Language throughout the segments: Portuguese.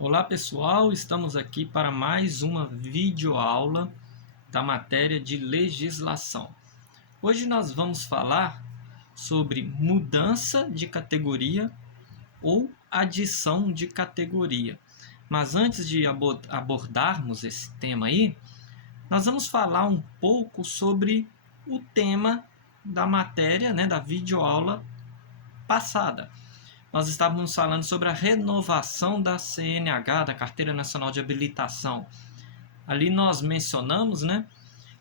Olá pessoal, estamos aqui para mais uma videoaula da matéria de legislação. Hoje nós vamos falar sobre mudança de categoria ou adição de categoria. Mas antes de abordarmos esse tema aí, nós vamos falar um pouco sobre o tema da matéria, da videoaula passada. Nós estávamos falando sobre a renovação da CNH, da Carteira Nacional de Habilitação. Ali nós mencionamos,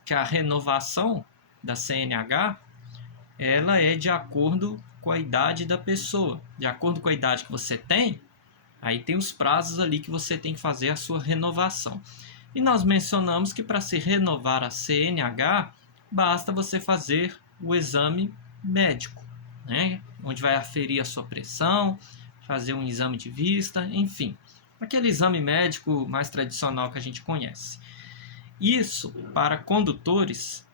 que a renovação da CNH, ela é de acordo com a idade da pessoa. De acordo com a idade que você tem, aí tem os prazos ali que você tem que fazer a sua renovação. E nós mencionamos que para se renovar a CNH, basta você fazer o exame médico, onde vai aferir a sua pressão, fazer um exame de vista, enfim, aquele exame médico mais tradicional que a gente conhece. Isso para condutores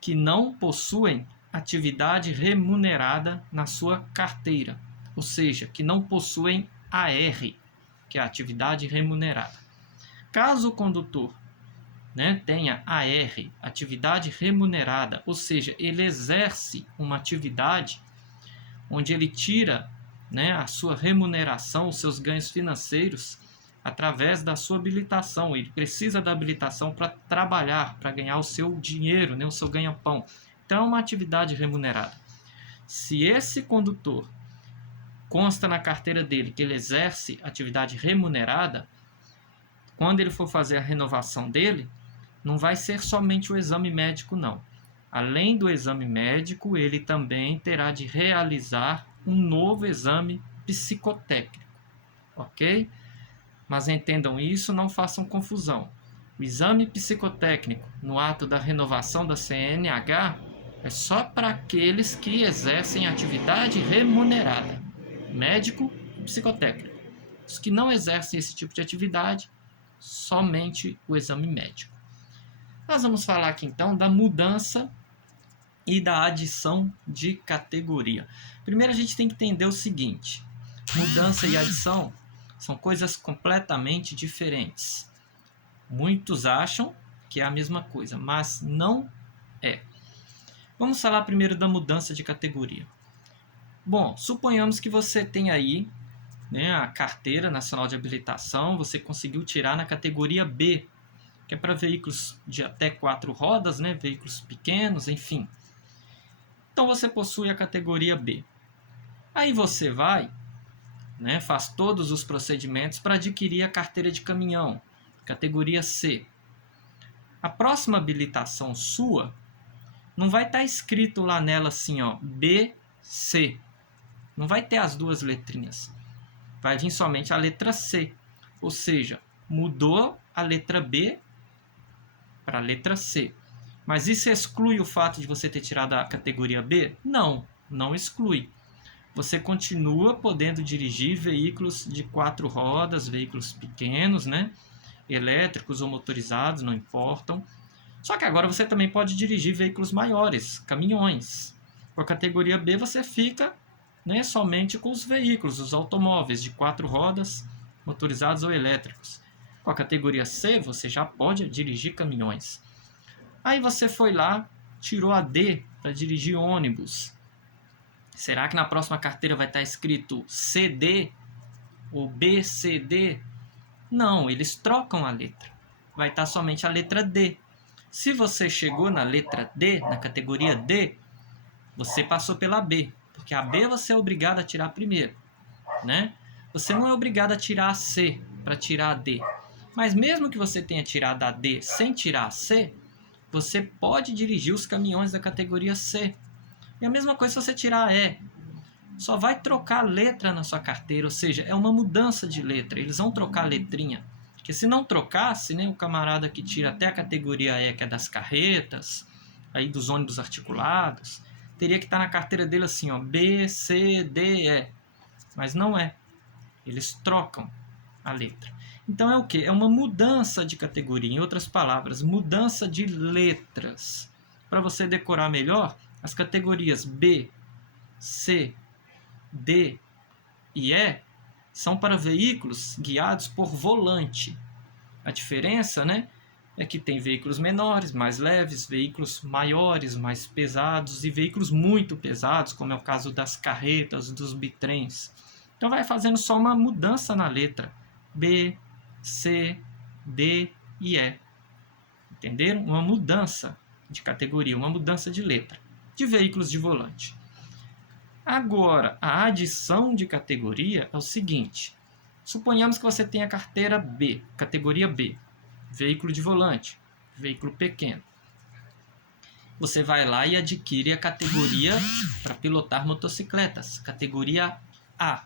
que não possuem atividade remunerada na sua carteira, ou seja, que não possuem AR, que é a atividade remunerada. Caso o condutor tenha AR, atividade remunerada, ou seja, ele exerce uma atividade onde ele tira a sua remuneração, os seus ganhos financeiros, através da sua habilitação. Ele precisa da habilitação para trabalhar, para ganhar o seu dinheiro, o seu ganha-pão. Então, é uma atividade remunerada. Se esse condutor consta na carteira dele que ele exerce atividade remunerada, quando ele for fazer a renovação dele, não vai ser somente o exame médico, não. Além do exame médico, ele também terá de realizar um novo exame psicotécnico, ok? Mas entendam isso, não façam confusão. O exame psicotécnico no ato da renovação da CNH é só para aqueles que exercem atividade remunerada, médico e psicotécnico. Os que não exercem esse tipo de atividade, somente o exame médico. Nós vamos falar aqui então da mudança e da adição de categoria. Primeiro a gente tem que entender o seguinte: mudança e adição são coisas completamente diferentes. Muitos acham que é a mesma coisa, mas não é. Vamos falar primeiro da mudança de categoria. Bom, suponhamos que você tem aí a Carteira Nacional de Habilitação, você conseguiu tirar na categoria B, que é para veículos de até 4 rodas, veículos pequenos, enfim. Então você possui a categoria B. Aí você vai, faz todos os procedimentos para adquirir a carteira de caminhão, categoria C. A próxima habilitação sua não vai estar escrito lá nela assim, ó, BC. Não vai ter as duas letrinhas. Vai vir somente a letra C. Ou seja, mudou a letra B para a letra C. Mas isso exclui o fato de você ter tirado a categoria B? Não, não exclui. Você continua podendo dirigir veículos de 4 rodas, veículos pequenos, elétricos ou motorizados, não importam. Só que agora você também pode dirigir veículos maiores, caminhões. Com a categoria B você fica somente com os veículos, os automóveis de 4 rodas, motorizados ou elétricos. Com a categoria C você já pode dirigir caminhões. Aí você foi lá, tirou a D para dirigir ônibus. Será que na próxima carteira vai estar escrito CD ou BCD? Não, eles trocam a letra. Vai estar somente a letra D. Se você chegou na letra D, na categoria D, você passou pela B, porque a B você é obrigado a tirar primeiro, Você não é obrigado a tirar a C para tirar a D. Mas mesmo que você tenha tirado a D sem tirar a C, você pode dirigir os caminhões da categoria C. E a mesma coisa se você tirar a E. Só vai trocar a letra na sua carteira, ou seja, é uma mudança de letra. Eles vão trocar a letrinha. Porque se não trocasse, o camarada que tira até a categoria E, que é das carretas, aí dos ônibus articulados, teria que estar na carteira dele assim, ó, B, C, D, E. Mas não é. Eles trocam a letra. Então é o quê? É uma mudança de categoria. Em outras palavras, mudança de letras. Para você decorar melhor, as categorias B, C, D e E são para veículos guiados por volante. A diferença, né, é que tem veículos menores, mais leves, veículos maiores, mais pesados e veículos muito pesados, como é o caso das carretas, dos bitrens. Então vai fazendo só uma mudança na letra B, C, D e E. Entenderam? Uma mudança de categoria, uma mudança de letra de veículos de volante. Agora, a adição de categoria é o seguinte. Suponhamos que você tenha a carteira B, categoria B, veículo de volante, veículo pequeno. Você vai lá e adquire a categoria para pilotar motocicletas, categoria A.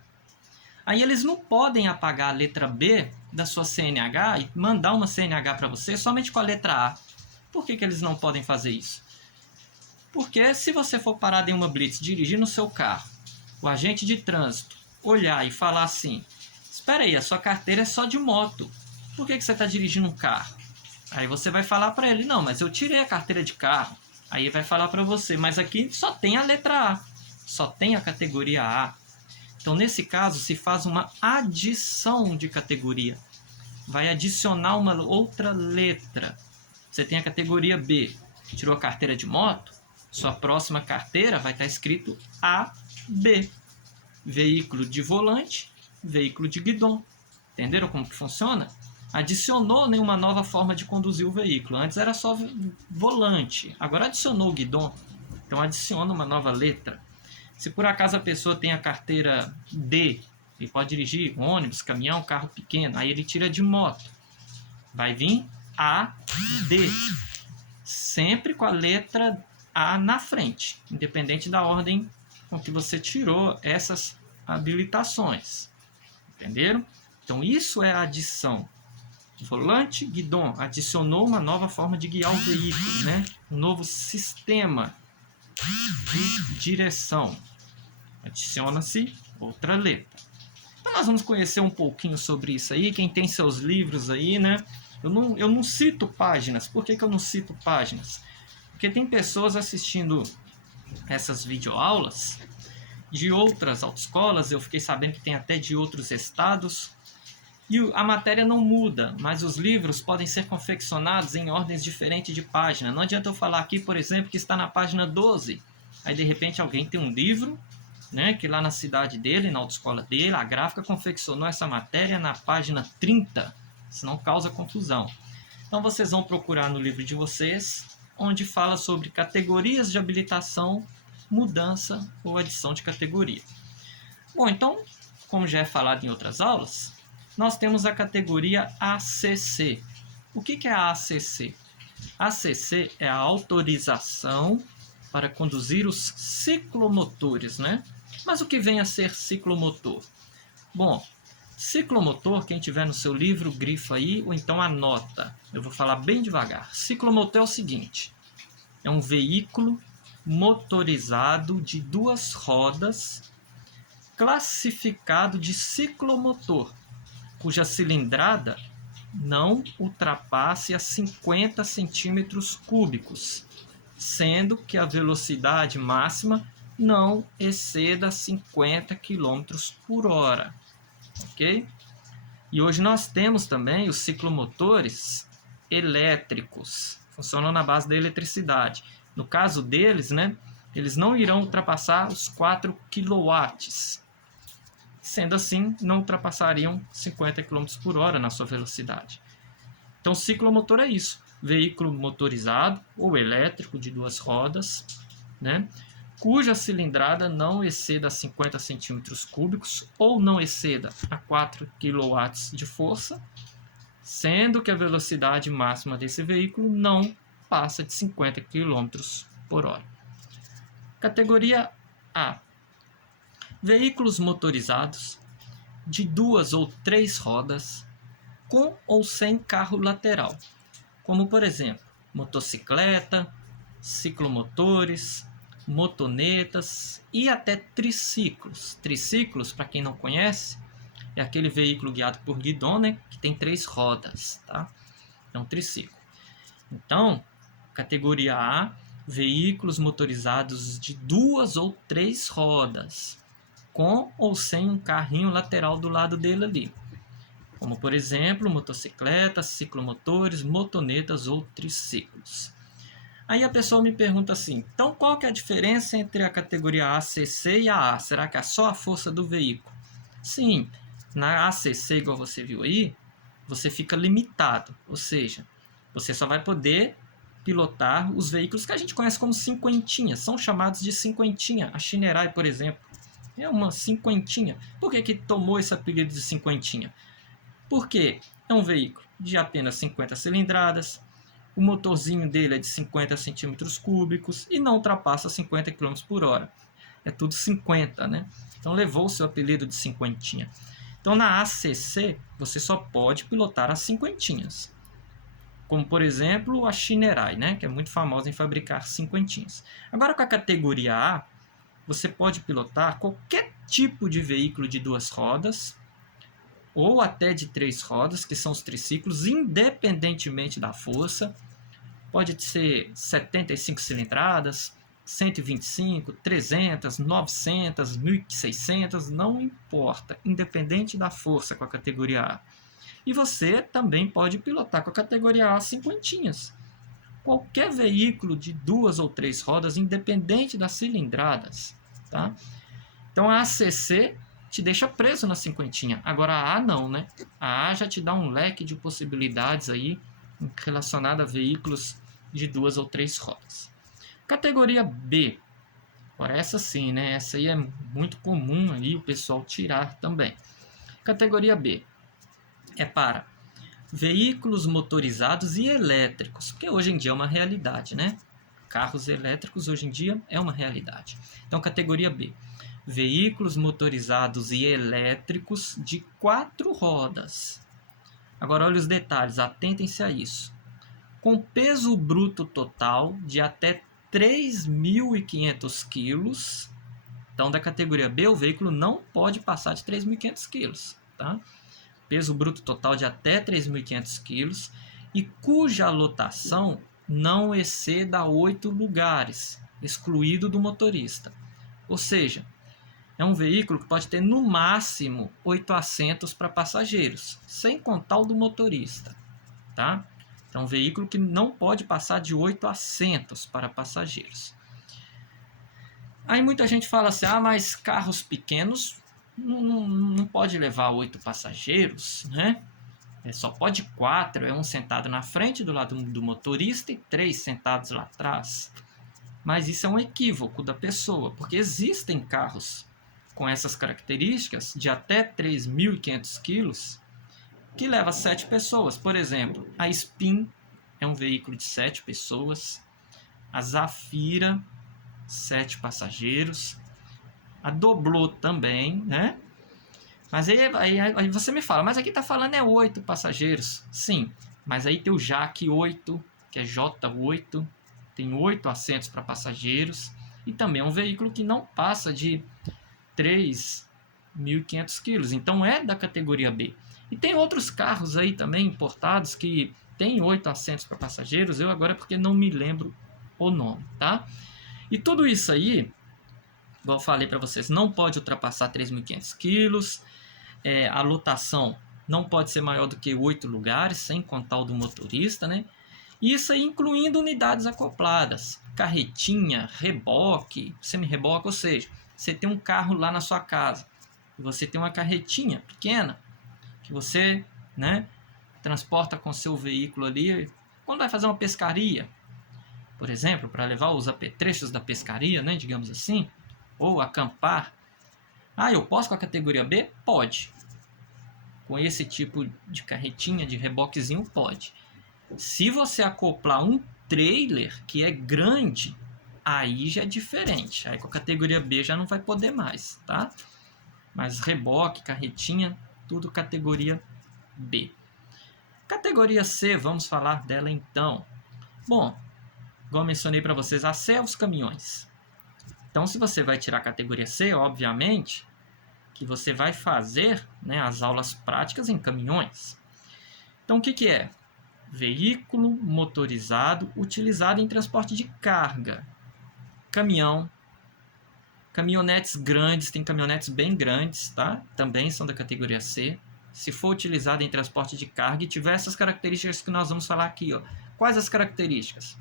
Aí eles não podem apagar a letra B da sua CNH e mandar uma CNH para você somente com a letra A. Por que eles não podem fazer isso? Porque se você for parado em uma blitz, dirigir no seu carro, o agente de trânsito olhar e falar assim: espera aí, a sua carteira é só de moto, por que você está dirigindo um carro? Aí você vai falar para ele: não, mas eu tirei a carteira de carro. Aí vai falar para você: mas aqui só tem a letra A, só tem a categoria A. Então, nesse caso, se faz uma adição de categoria. Vai adicionar uma outra letra. Você tem a categoria B, tirou a carteira de moto, sua próxima carteira vai estar escrito AB. Veículo de volante, veículo de guidão. Entenderam como que funciona? Adicionou uma nova forma de conduzir o veículo. Antes era só volante, agora adicionou o guidão. Então adiciona uma nova letra. Se por acaso a pessoa tem a carteira D, ele pode dirigir um ônibus, caminhão, carro pequeno, aí ele tira de moto. Vai vir AD, sempre com a letra A na frente, independente da ordem com que você tirou essas habilitações. Entenderam? Então isso é a adição. Volante, guidão, adicionou uma nova forma de guiar o veículo, né? Um novo sistema de direção. Adiciona-se outra letra. Então nós vamos conhecer um pouquinho sobre isso aí. Quem tem seus livros aí, né? Eu não cito páginas. Por que eu não cito páginas? Porque tem pessoas assistindo essas videoaulas de outras autoescolas. Eu fiquei sabendo que tem até de outros estados. E a matéria não muda, mas os livros podem ser confeccionados em ordens diferentes de página. Não adianta eu falar aqui, por exemplo, que está na página 12. Aí, de repente, alguém tem um livro, né, que lá na cidade dele, na autoescola dele, a gráfica confeccionou essa matéria na página 30. Senão causa confusão. Então, vocês vão procurar no livro de vocês, onde fala sobre categorias de habilitação, mudança ou adição de categoria. Bom, então, como já é falado em outras aulas, nós temos a categoria ACC. O que é a ACC? ACC é a autorização para conduzir os ciclomotores, né? Mas o que vem a ser ciclomotor? Bom, ciclomotor, quem tiver no seu livro, grifa aí, ou então anota. Eu vou falar bem devagar. Ciclomotor é o seguinte: é um veículo motorizado de duas rodas, classificado de ciclomotor, cuja cilindrada não ultrapasse a 50 centímetros cúbicos, sendo que a velocidade máxima não exceda 50 km por hora. Ok? E hoje nós temos também os ciclomotores elétricos, funcionam na base da eletricidade. No caso deles, né, eles não irão ultrapassar os 4 kW. Sendo assim, não ultrapassariam 50 km por hora na sua velocidade. Então, ciclomotor é isso. Veículo motorizado ou elétrico de duas rodas, né, cuja cilindrada não exceda 50 centímetros cúbicos ou não exceda a 4 kW de força, sendo que a velocidade máxima desse veículo não passa de 50 km por hora. Categoria A. Veículos motorizados de duas ou três rodas com ou sem carro lateral, como por exemplo, motocicleta, ciclomotores, motonetas e até triciclos. Triciclos, para quem não conhece, é aquele veículo guiado por guidão, né, que tem 3 rodas, tá? É um triciclo. Então, categoria A, veículos motorizados de 2 ou 3 rodas, com ou sem um carrinho lateral do lado dele ali. Como, por exemplo, motocicletas, ciclomotores, motonetas ou triciclos. Aí a pessoa me pergunta assim, então qual que é a diferença entre a categoria ACC e a A? Será que é só a força do veículo? Sim, na ACC, igual você viu aí, você fica limitado, ou seja, você só vai poder pilotar os veículos que a gente conhece como cinquentinha, são chamados de cinquentinha. A Shinerai, por exemplo, é uma cinquentinha. Por que tomou esse apelido de cinquentinha? Porque é um veículo de apenas 50 cilindradas, o motorzinho dele é de 50 centímetros cúbicos e não ultrapassa 50 km por hora. É tudo 50, né? Então levou o seu apelido de cinquentinha. Então na ACC você só pode pilotar as cinquentinhas. Como por exemplo a Shinerai, né? Que é muito famosa em fabricar cinquentinhas. Agora com a categoria A, você pode pilotar qualquer tipo de veículo de 2 rodas ou até de 3 rodas, que são os triciclos, independentemente da força. Pode ser 75 cilindradas, 125, 300, 900, 1600, não importa, independente da força com a categoria A. E você também pode pilotar com a categoria A cinquentinhas. Qualquer veículo de 2 ou 3 rodas, independente das cilindradas. Tá? Então a ACC te deixa preso na cinquentinha. Agora a A não, né? A A já te dá um leque de possibilidades aí relacionado a veículos de 2 ou 3 rodas. Categoria B. Agora essa sim, né? Essa aí é muito comum aí o pessoal tirar também. Categoria B é para veículos motorizados e elétricos, que hoje em dia é uma realidade, né? Carros elétricos hoje em dia é uma realidade. Então, categoria B. Veículos motorizados e elétricos de 4 rodas. Agora, olha os detalhes, atentem-se a isso. Com peso bruto total de até 3.500 quilos. Então, da categoria B, o veículo não pode passar de 3.500 quilos. Tá? Peso bruto total de até 3.500 quilos e cuja lotação não exceda 8 lugares, excluído do motorista. Ou seja, é um veículo que pode ter no máximo 8 assentos para passageiros, sem contar o do motorista. Tá? Então, um veículo que não pode passar de 8 assentos para passageiros. Aí muita gente fala assim, mas carros pequenos não pode levar 8 passageiros, né? Só pode 4, é um sentado na frente do lado do motorista e 3 sentados lá atrás. Mas isso é um equívoco da pessoa, porque existem carros com essas características de até 3.500 quilos que leva 7 pessoas. Por exemplo, a Spin é um veículo de 7 pessoas, a Zafira, 7 passageiros, a Doblô também, né? Mas aí você me fala, mas aqui tá falando 8 passageiros. Sim, mas aí tem o Jaque 8, que é J8, tem 8 assentos para passageiros, e também é um veículo que não passa de 3.500 quilos, então é da categoria B. E tem outros carros aí também importados que tem 8 assentos para passageiros, eu agora porque não me lembro o nome, tá? E tudo isso aí, igual eu falei para vocês, não pode ultrapassar 3.500 quilos, a lotação não pode ser maior do que 8 lugares, sem contar o do motorista, né? Isso aí incluindo unidades acopladas, carretinha, reboque, semi-reboque, ou seja, você tem um carro lá na sua casa, e você tem uma carretinha pequena, que você, né, transporta com seu veículo ali, quando vai fazer uma pescaria, por exemplo, para levar os apetrechos da pescaria, né, digamos assim, ou acampar. Eu posso com a categoria B? Pode. Com esse tipo de carretinha, de reboquezinho, pode. Se você acoplar um trailer que é grande, aí já é diferente. Aí com a categoria B já não vai poder mais, tá? Mas reboque, carretinha, tudo categoria B. Categoria C, vamos falar dela então. Bom, igual eu mencionei para vocês, a C é os caminhões. Então, se você vai tirar a categoria C, obviamente, que você vai fazer, né, as aulas práticas em caminhões. Então, o que é? Veículo motorizado utilizado em transporte de carga. Caminhão, Caminhonetes grandes, tem caminhonetes bem grandes, tá? Também são da categoria C. Se for utilizado em transporte de carga e tiver essas características que nós vamos falar aqui, ó. Quais as características?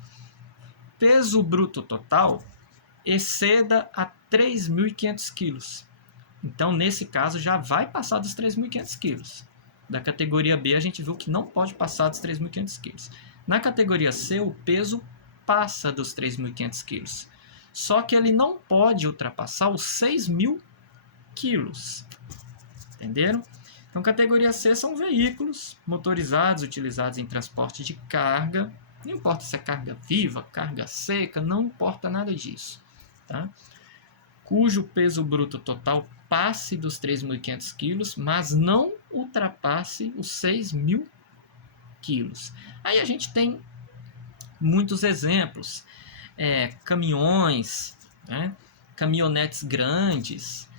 Peso bruto total exceda a 3.500 quilos. Então, nesse caso, já vai passar dos 3.500 quilos. Da categoria B, a gente viu que não pode passar dos 3.500 quilos. Na categoria C, o peso passa dos 3.500 quilos. Só que ele não pode ultrapassar os 6.000 quilos. Entenderam? Então, categoria C são veículos motorizados utilizados em transporte de carga. Não importa se é carga viva, carga seca, não importa nada disso. Tá? Cujo peso bruto total passe dos 3.500 quilos, mas não ultrapasse os 6.000 quilos. Aí a gente tem muitos exemplos. Caminhões, né? Caminhonetes grandes,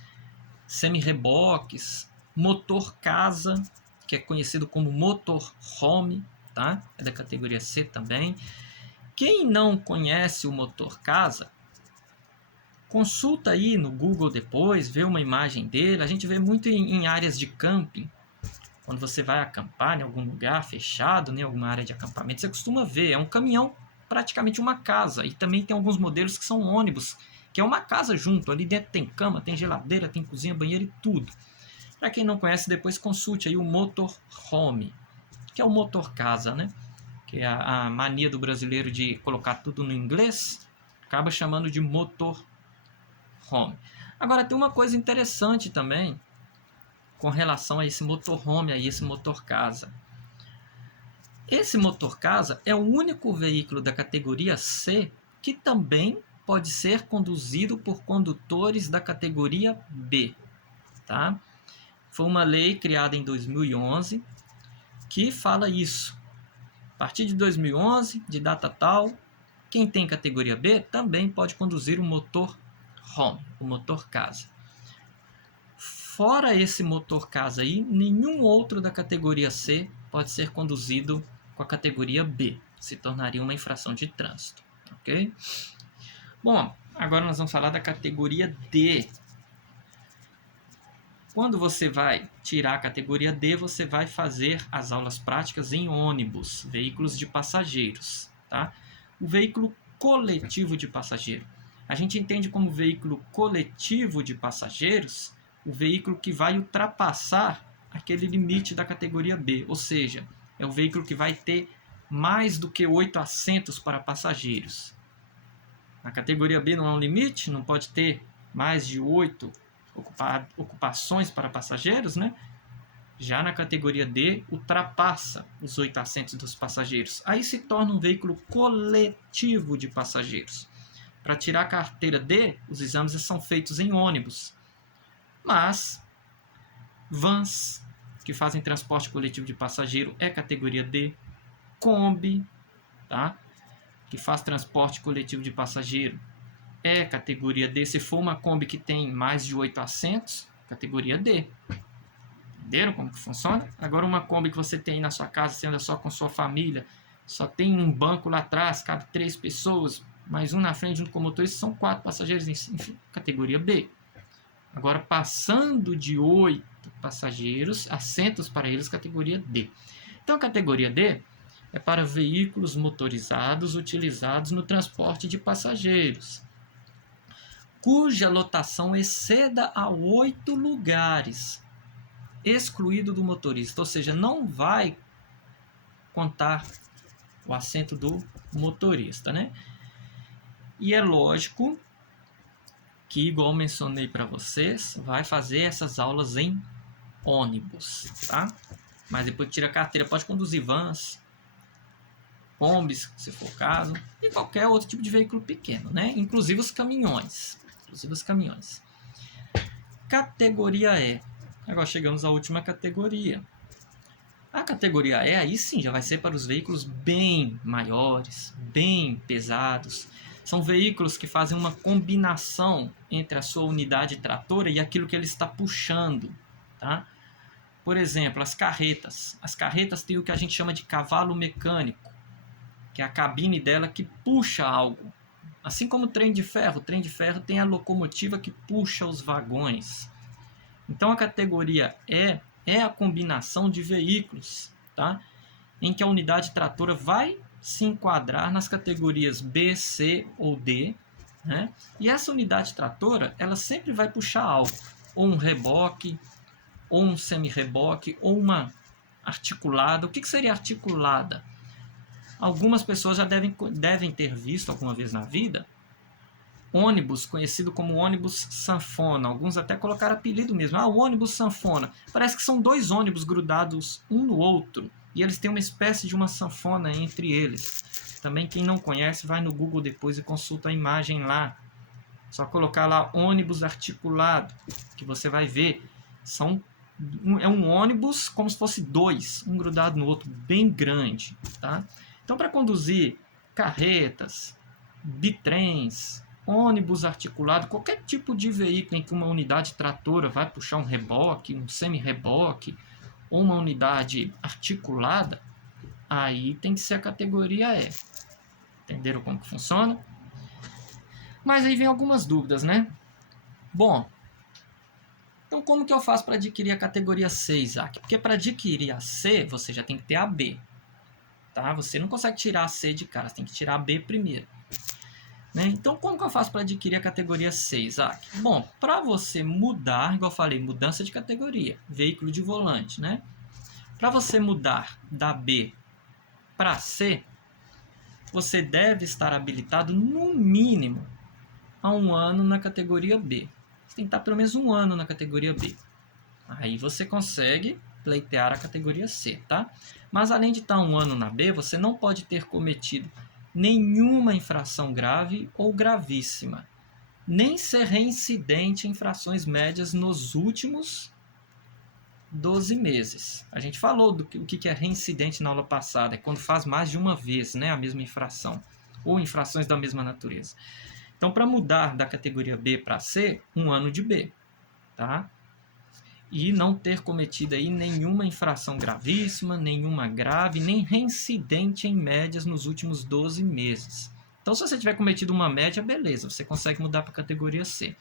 semi-reboques, motor casa, que é conhecido como motorhome, tá? É da categoria C também. Quem não conhece o motor casa, consulta aí no Google depois, vê uma imagem dele. A gente vê muito em áreas de camping. Quando você vai acampar em algum lugar fechado, em alguma área de acampamento, você costuma ver. É um caminhão, praticamente uma casa. E também tem alguns modelos que são ônibus, que é uma casa junto. Ali dentro tem cama, tem geladeira, tem cozinha, banheiro e tudo. Para quem não conhece, depois consulte aí o motorhome, que é o motor casa, né? Que é a mania do brasileiro de colocar tudo no inglês, acaba chamando de motorhome. Agora, tem uma coisa interessante também com relação a esse motorhome, a esse motor casa. Esse motor casa é o único veículo da categoria C que também pode ser conduzido por condutores da categoria B, tá? Foi uma lei criada em 2011 que fala isso. A partir de 2011, de data tal, quem tem categoria B também pode conduzir o motor home, o motor casa. Fora esse motor casa aí, nenhum outro da categoria C pode ser conduzido com a categoria B. Se tornaria uma infração de trânsito, ok? Bom, agora nós vamos falar da categoria D. Quando você vai tirar a categoria D, você vai fazer as aulas práticas em ônibus, veículos de passageiros, tá? O veículo coletivo de passageiro. A gente entende como veículo coletivo de passageiros o veículo que vai ultrapassar aquele limite da categoria B, ou seja, é o veículo que vai ter mais do que 8 assentos para passageiros. Na categoria B não há um limite, não pode ter mais de 8 ocupações para passageiros, né? Já na categoria D, ultrapassa os 8 assentos dos passageiros. Aí se torna um veículo coletivo de passageiros. Para tirar a carteira D, os exames são feitos em ônibus. Mas vans que fazem transporte coletivo de passageiro é categoria D. Kombi, tá? Que faz transporte coletivo de passageiro é categoria D. Se for uma Kombi que tem mais de 8 assentos, categoria D. Entenderam como que funciona? Agora uma Kombi que você tem na sua casa, você anda só com sua família, só tem um banco lá atrás, cabe 3 pessoas, mais um na frente junto com o motorista, são 4 passageiros, enfim, categoria B. Agora, passando de 8 passageiros, assentos para eles, categoria D. Então, a categoria D é para veículos motorizados utilizados no transporte de passageiros, cuja lotação exceda a 8 lugares, excluído do motorista. Ou seja, não vai contar o assento do motorista, né? E é lógico que, igual mencionei para vocês, vai fazer essas aulas em ônibus, tá? Mas depois que tira a carteira, pode conduzir vans, combis, se for o caso, e qualquer outro tipo de veículo pequeno, né? Inclusive os caminhões. Categoria E. Agora chegamos à última categoria. A categoria E, aí sim, já vai ser para os veículos bem maiores, bem pesados. São veículos que fazem uma combinação entre a sua unidade tratora e aquilo que ele está puxando, tá? Por exemplo, as carretas. As carretas têm o que a gente chama de cavalo mecânico, que é a cabine dela que puxa algo, Assim como o trem de ferro tem a locomotiva que puxa os vagões. Então a categoria E é a combinação de veículos, tá? Em que a unidade tratora vai se enquadrar nas categorias B, C ou D, né? E essa unidade tratora, ela sempre vai puxar algo, ou um reboque, ou um semi-reboque, ou uma articulada. O que seria articulada? Algumas pessoas já devem ter visto alguma vez na vida ônibus, conhecido como ônibus sanfona. Alguns até colocaram apelido mesmo. O ônibus sanfona. Parece que são dois ônibus grudados um no outro. E eles têm uma espécie de uma sanfona entre eles. Também quem não conhece, vai no Google depois e consulta a imagem lá. Só colocar lá ônibus articulado, que você vai ver. É um ônibus como se fosse dois, um grudado no outro, bem grande. Tá? Então, para conduzir carretas, bitrens, ônibus articulado, qualquer tipo de veículo em que uma unidade tratora vai puxar um reboque, um semi-reboque ou uma unidade articulada, aí tem que ser a categoria E. Entenderam como que funciona? Mas aí vem algumas dúvidas, né? Bom, então como que eu faço para adquirir a categoria C, Isaac? Porque para adquirir a C, você já tem que ter a B. Tá? Você não consegue tirar a C de cara, você tem que tirar a B primeiro. Né? Então, como que eu faço para adquirir a categoria C, Isaac? Bom, para você mudar, igual eu falei, mudança de categoria, veículo de volante, né? Para você mudar da B para C, você deve estar habilitado no mínimo a 1 ano na categoria B. Você tem que estar pelo menos 1 ano na categoria B. Aí você consegue pleitear a categoria C, tá? Mas além de estar 1 ano na B, você não pode ter cometido nenhuma infração grave ou gravíssima, nem ser reincidente em infrações médias nos últimos 12 meses. A gente falou do que é reincidente na aula passada, é quando faz mais de uma vez, né, a mesma infração, ou infrações da mesma natureza. Então, para mudar da categoria B para C, 1 ano de B, tá? E não ter cometido aí nenhuma infração gravíssima, nenhuma grave, nem reincidente em médias nos últimos 12 meses. Então, se você tiver cometido uma média, beleza, você consegue mudar para a categoria C.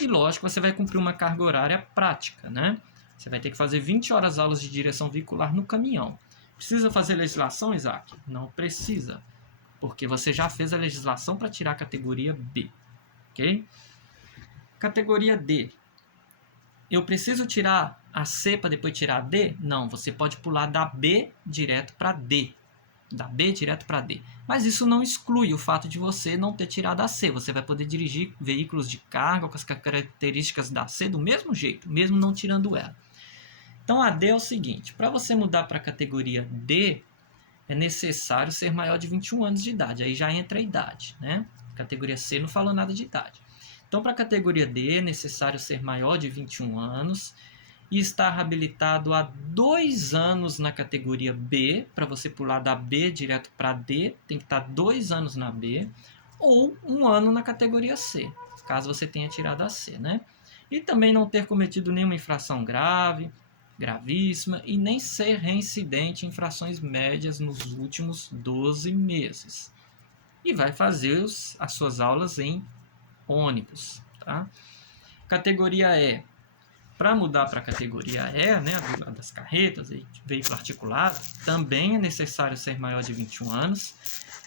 E lógico, você vai cumprir uma carga horária prática, né? Você vai ter que fazer 20 horas aulas de direção veicular no caminhão. Precisa fazer legislação, Isaac? Não precisa, porque você já fez a legislação para tirar a categoria B, ok? Categoria D. Eu preciso tirar a C para depois tirar a D? Não, você pode pular da B direto para D. Da B direto para D. Mas isso não exclui o fato de você não ter tirado a C. Você vai poder dirigir veículos de carga com as características da C do mesmo jeito, mesmo não tirando ela. Então a D é o seguinte, para você mudar para a categoria D, é necessário ser maior de 21 anos de idade. Aí já entra a idade, né? Categoria C não falou nada de idade. Então, para a categoria D, é necessário ser maior de 21 anos e estar habilitado há 2 anos na categoria B. Para você pular da B direto para D, tem que estar 2 anos na B, ou 1 ano na categoria C, caso você tenha tirado a C, né? E também não ter cometido nenhuma infração grave, gravíssima, e nem ser reincidente em infrações médias nos últimos 12 meses. E vai fazer as suas aulas em ônibus, tá? Categoria E. Para mudar para a categoria E, né, a das carretas, veículo articulado, também é necessário ser maior de 21 anos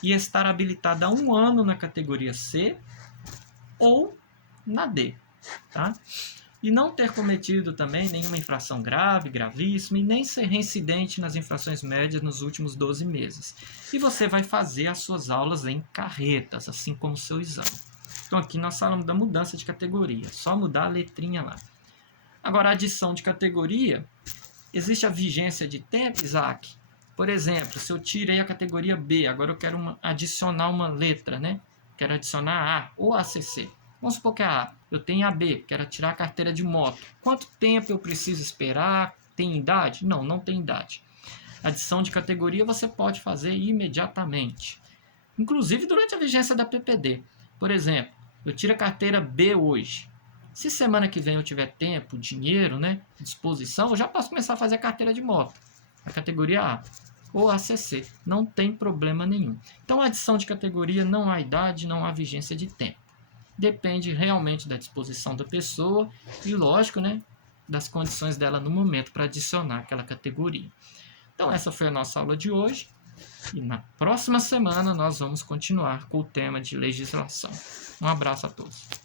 e estar habilitado há 1 ano na categoria C ou na D, tá? E não ter cometido também nenhuma infração grave, gravíssima, e nem ser reincidente nas infrações médias nos últimos 12 meses. E você vai fazer as suas aulas em carretas, assim como o seu exame. Então aqui nós falamos da mudança de categoria, só mudar a letrinha lá. Agora, a adição de categoria, existe a vigência de tempo, Isaac? Por exemplo, se eu tirei a categoria B, agora eu quero adicionar uma letra, né? Quero adicionar A ou ACC. Vamos supor que é A. Eu tenho a B, quero tirar a carteira de moto. Quanto tempo eu preciso esperar? Tem idade? Não, não tem idade. Adição de categoria você pode fazer imediatamente. Inclusive durante a vigência da PPD. Por exemplo, eu tiro a carteira B hoje. Se semana que vem eu tiver tempo, dinheiro, né, disposição, eu já posso começar a fazer a carteira de moto, a categoria A. ou ACC. Não tem problema nenhum. Então, a adição de categoria não há idade, não há vigência de tempo. Depende realmente da disposição da pessoa e, lógico, né, das condições dela no momento para adicionar aquela categoria. Então, essa foi a nossa aula de hoje. E na próxima semana nós vamos continuar com o tema de legislação. Um abraço a todos.